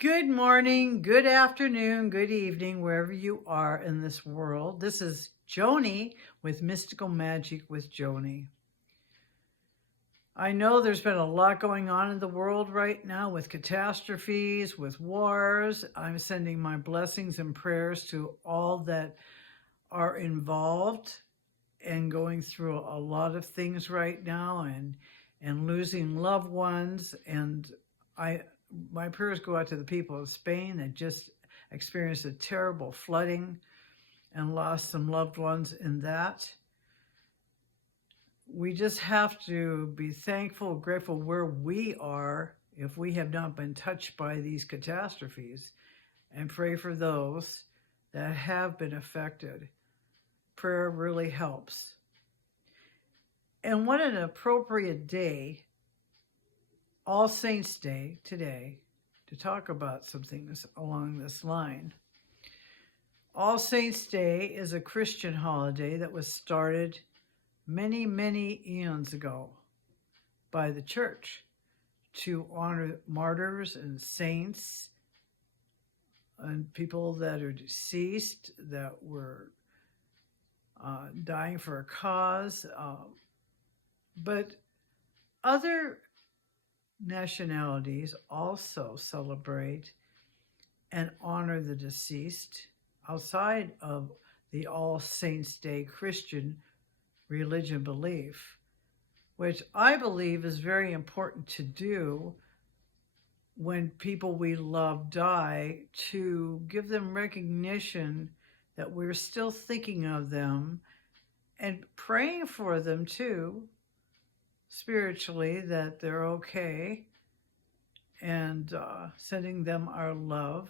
Good morning, good afternoon, good evening, wherever you are in this world. This is Joni with Mystical Magic with Joni. I know there's been a lot going on in the world right now with catastrophes, with wars. I'm sending my blessings and prayers to all that are involved and going through a lot of things right now and losing loved ones. And I my prayers go out to the people of Spain that just experienced a terrible flooding and lost some loved ones in that. We just have to be thankful, grateful where we are if we have not been touched by these catastrophes, and pray for those that have been affected. Prayer really helps. And what an appropriate day, All Saints Day today, to talk about some things along this line. All Saints Day is a Christian holiday that was started many, many eons ago by the church to honor martyrs and saints and people that are deceased, that were dying for a cause. But other nationalities also celebrate and honor the deceased outside of the All Saints Day Christian religion belief, which I believe is very important to do when people we love die, to give them recognition that we're still thinking of them and praying for them too, spiritually, that they're okay, and sending them our love.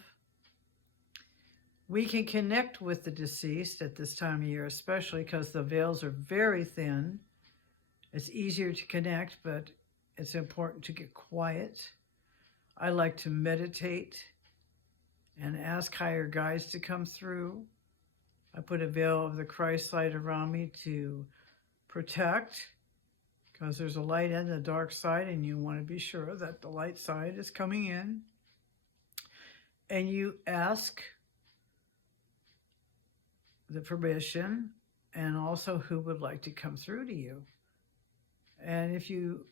We can connect with the deceased at this time of year, especially because the veils are very thin. It's easier to connect, but it's important to get quiet. I like to meditate and ask higher guides to come through. I put a veil of the Christ light around me to protect, because there's a light and a dark side, and you want to be sure that the light side is coming in. And you ask the permission and also who would like to come through to you. And if you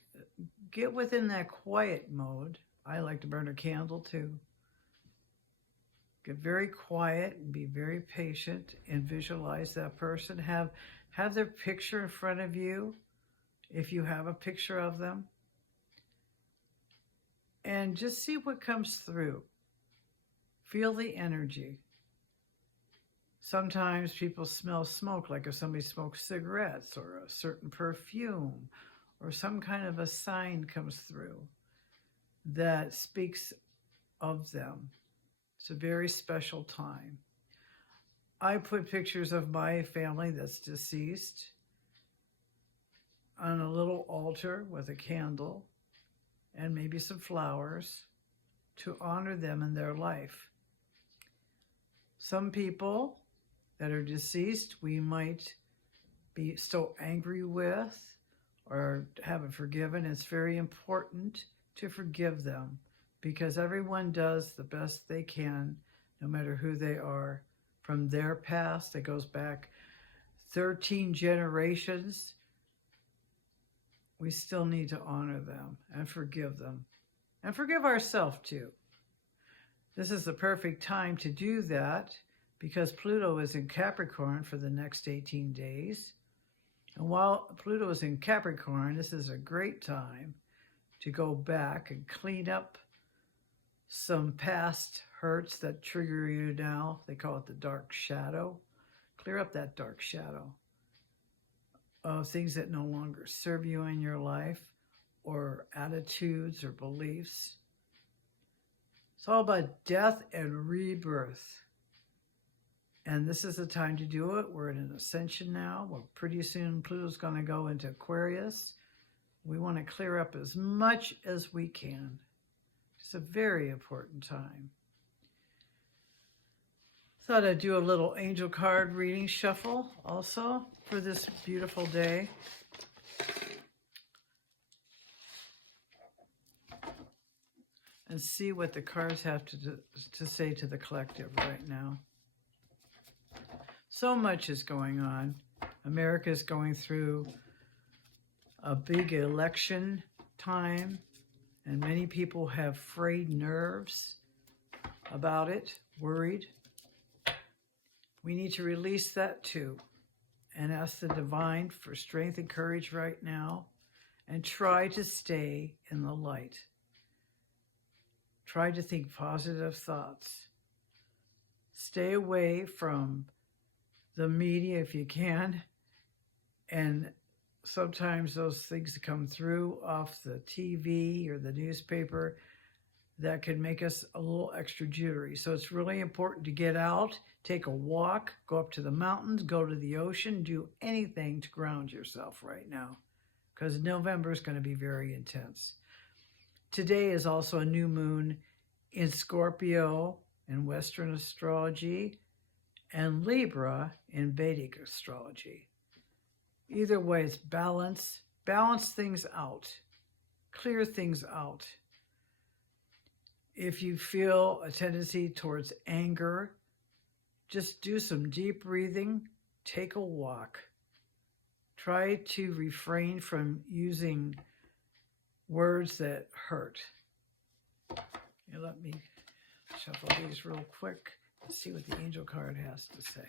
get within that quiet mode, I like to burn a candle too. Get very quiet and be very patient and visualize that person. Have their picture in front of you, if you have a picture of them, and just see what comes through. Feel the energy. Sometimes people smell smoke, like if somebody smokes cigarettes, or a certain perfume, or some kind of a sign comes through that speaks of them. It's a very special time. I put pictures of my family that's deceased on a little altar with a candle and maybe some flowers to honor them in their life. Some people that are deceased, we might be so angry with or haven't forgiven. It's very important to forgive them, because everyone does the best they can, no matter who they are, from their past that goes back 13 generations. We still need to honor them and forgive them, and forgive ourselves too. This is the perfect time to do that, because Pluto is in Capricorn for the next 18 days. And while Pluto is in Capricorn, this is a great time to go back and clean up some past hurts that trigger you now. They call it the dark shadow. Clear up that dark shadow of things that no longer serve you in your life, or attitudes or beliefs. It's all about death and rebirth. And this is the time to do it. We're in an ascension now. Well, pretty soon Pluto's going to go into Aquarius. We want to clear up as much as we can. It's a very important time. Thought I'd do a little angel card reading shuffle also for this beautiful day. and see what the cards have to say to the collective right now. So much is going on. America is going through a big election time, and many people have frayed nerves about it, worried. We need to release that too and ask the divine for strength and courage right now, and try to stay in the light. Try to think positive thoughts. Stay away from the media if you can, and sometimes those things that come through off the TV or the newspaper that can make us a little extra jittery. So it's really important to get out, take a walk, go up to the mountains, go to the ocean, do anything to ground yourself right now, because November is going to be very intense. Today is also a new moon in Scorpio in Western astrology and Libra in Vedic astrology. Either way, it's balance things out, clear things out. If you feel a tendency towards anger, just do some deep breathing, take a walk. Try to refrain from using words that hurt. Here, let me shuffle these real quick to see what the angel card has to say.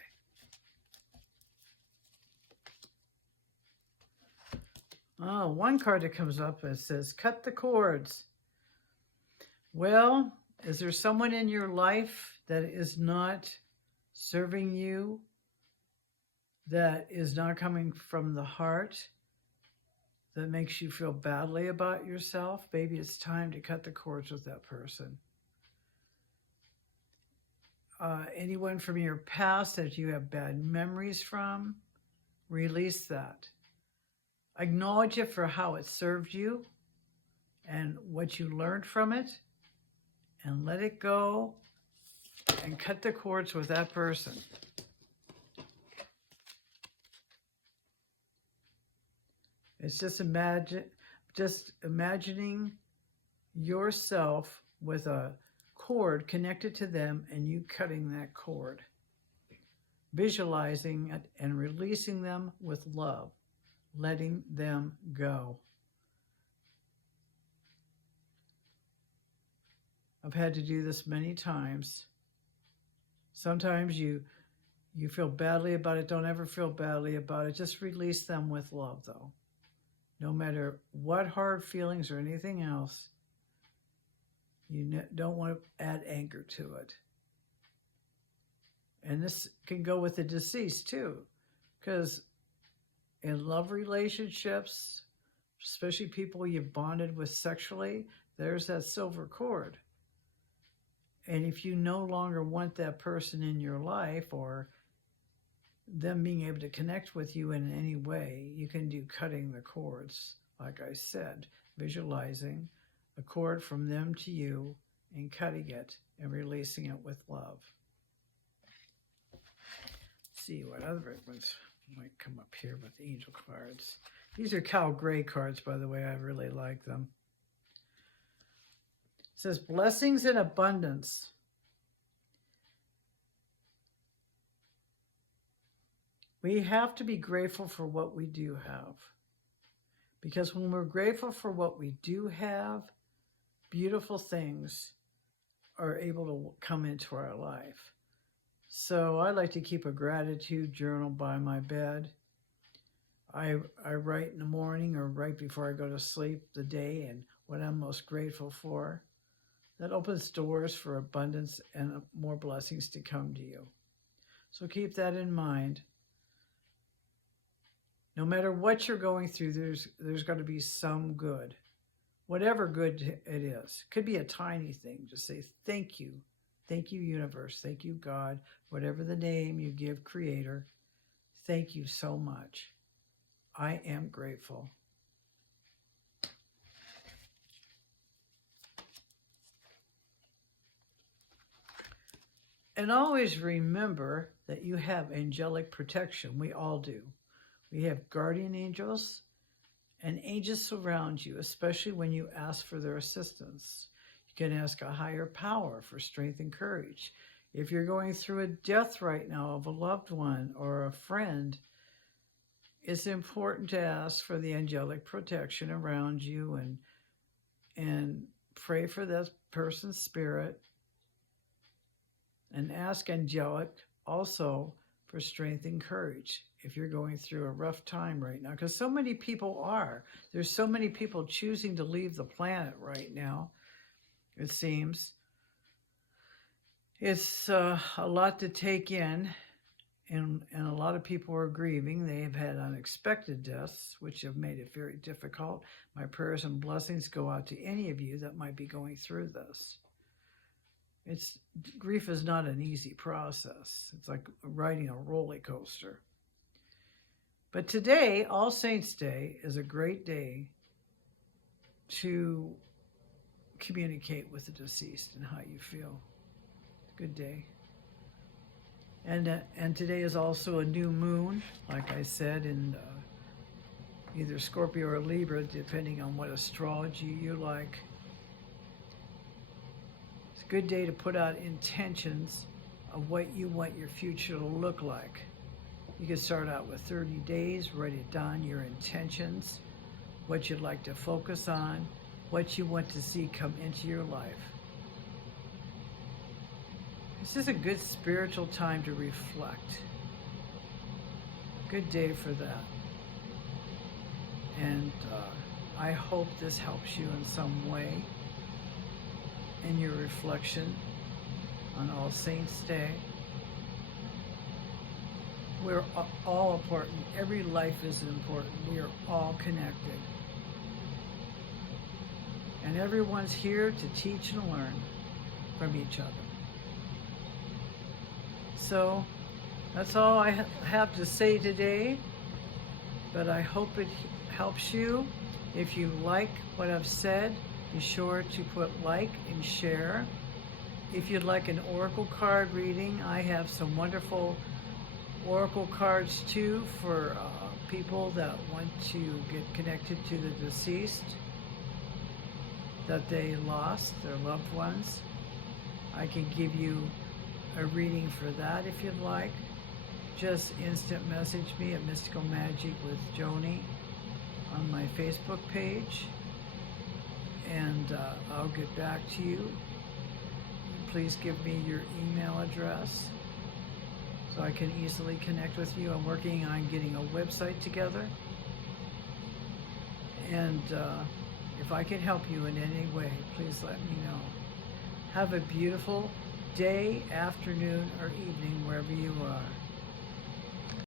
Oh, one card that comes up that says, cut the cords. Well, is there someone in your life that is not serving you, that is not coming from the heart, that makes you feel badly about yourself? Maybe it's time to cut the cords with that person. Anyone from your past that you have bad memories from, release that. Acknowledge it for how it served you and what you learned from it, and let it go and cut the cords with that person. It's just imagining yourself with a cord connected to them and you cutting that cord. Visualizing it and releasing them with love, letting them go. I've had to do this many times. Sometimes you feel badly about it. Don't ever feel badly about it. Just release them with love, though. No matter what hard feelings or anything else, you don't want to add anger to it. And this can go with the deceased, too, because in love relationships, especially people you've bonded with sexually, there's that silver cord. And if you no longer want that person in your life, or them being able to connect with you in any way, you can do cutting the cords. Like I said, visualizing a cord from them to you and cutting it and releasing it with love. Let's see what other ones might come up here with angel cards. These are Cal Gray cards, by the way. I really like them. It says, blessings in abundance. We have to be grateful for what we do have. Because when we're grateful for what we do have, beautiful things are able to come into our life. So I like to keep a gratitude journal by my bed. I write in the morning or right before I go to sleep the day and what I'm most grateful for. That opens doors for abundance and more blessings to come to you. So keep that in mind. No matter what you're going through, there's going to be some good. Whatever good it is. Could be a tiny thing. Just say, thank you. Thank you, universe. Thank you, God. Whatever the name you give, Creator. Thank you so much. I am grateful. And always remember that you have angelic protection. We all do. We have guardian angels, and angels surround you, especially when you ask for their assistance. You You can ask a higher power for strength and courage. If you're going through a death right now of a loved one or a friend, it's important to ask for the angelic protection around you and pray for that person's spirit, and ask angelic also for strength and courage if you're going through a rough time right now, because so many people are. There's so many people choosing to leave the planet right now, it seems. It's a lot to take in, and a lot of people are grieving. They have had unexpected deaths, which have made it very difficult. My prayers and blessings go out to any of you that might be going through this. Grief is not an easy process. It's like riding a roller coaster. But today, All Saints Day, is a great day to communicate with the deceased and how you feel. Good day. And today is also a new moon, like I said, in either Scorpio or Libra, depending on what astrology you like. It's a good day to put out intentions of what you want your future to look like. You can start out with 30 days, write it down, your intentions, what you'd like to focus on, what you want to see come into your life. This is a good spiritual time to reflect. Good day for that. And I hope this helps you in some way in your reflection on All Saints Day. We're all important. Every life is important. We are all connected. And everyone's here to teach and learn from each other. So that's all I have to say today, but I hope it helps you. If you like what I've said, be sure to put like and share. If you'd like an oracle card reading, I have some wonderful oracle cards too for people that want to get connected to the deceased that they lost, their loved ones. I can give you a reading for that if you'd like. Just instant message me at Mystical Magic with Joni on my Facebook page, and I'll get back to you. Please give me your email address so I can easily connect with you. I'm working on getting a website together, and if I can help you in any way, please let me know. Have a beautiful day, afternoon, or evening, wherever you are.